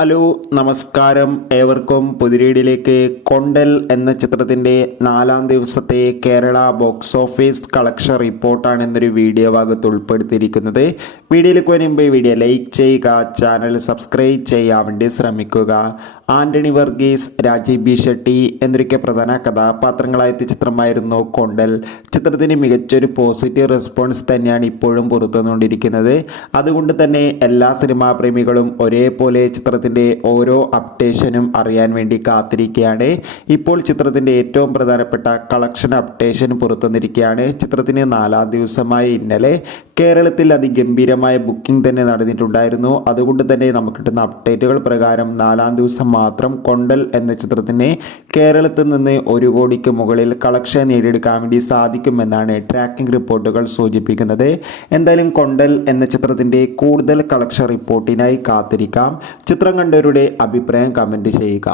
Hello നമസ്കാരം, ഏവർക്കും പുതിരീടിലേക്ക്. കൊണ്ടൽ എന്ന ചിത്രത്തിൻ്റെ 4-ാം ദിവസത്തെ കേരള ബോക്സ് ഓഫീസ് കളക്ഷൻ റിപ്പോർട്ടാണ് എന്നൊരു വീഡിയോ ഭാഗത്ത് ഉൾപ്പെടുത്തിയിരിക്കുന്നത്. വീഡിയോയിലേക്ക് വരുമ്പോൾ വീഡിയോ ലൈക്ക് ചെയ്യുക, ചാനൽ സബ്സ്ക്രൈബ് ചെയ്യാൻ വേണ്ടി ശ്രമിക്കുക. ആൻ്റണി വർഗീസ്, രാജീവ് ബി ഷെട്ടി എന്നൊക്കെ പ്രധാന കഥാപാത്രങ്ങളായെത്തിയ ചിത്രമായിരുന്നു കൊണ്ടൽ. ചിത്രത്തിന് മികച്ചൊരു പോസിറ്റീവ് റെസ്പോൺസ് തന്നെയാണ് ഇപ്പോഴും പുറത്തുവന്നുകൊണ്ടിരിക്കുന്നത്. അതുകൊണ്ട് തന്നെ എല്ലാ സിനിമാ പ്രേമികളും ഒരേപോലെ ചിത്രത്തിൻ്റെ ഓരോ അപ്ഡേഷനും അറിയാൻ വേണ്ടി കാത്തിരിക്കുകയാണ്. ഇപ്പോൾ ചിത്രത്തിൻ്റെ ഏറ്റവും പ്രധാനപ്പെട്ട കളക്ഷൻ അപ്ഡേഷൻ പുറത്തുവന്നിരിക്കുകയാണ്. ചിത്രത്തിന് 4-ാം ദിവസമായ ഇന്നലെ കേരളത്തിൽ അതിഗംഭീരമായ ബുക്കിംഗ് തന്നെ നടന്നിട്ടുണ്ടായിരുന്നു. അതുകൊണ്ട് തന്നെ നമുക്ക് കിട്ടുന്ന അപ്ഡേറ്റുകൾ പ്രകാരം 4-ാം ദിവസം മാത്രം കൊണ്ടൽ എന്ന ചിത്രത്തിന് കേരളത്തിൽ നിന്ന് 1 കോടിക്ക് മുകളിൽ കളക്ഷൻ നേടിയെടുക്കാൻ വേണ്ടി സാധിക്കുമെന്നാണ് ട്രാക്കിംഗ് റിപ്പോർട്ടുകൾ സൂചിപ്പിക്കുന്നത്. എന്തായാലും കൊണ്ടൽ എന്ന ചിത്രത്തിൻ്റെ കൂടുതൽ കളക്ഷൻ റിപ്പോർട്ടിനായി കാത്തിരിക്കാം. ചിത്രം കണ്ടവരുടെ അഭിപ്രായം കമൻറ്റ് ചെയ്യുക.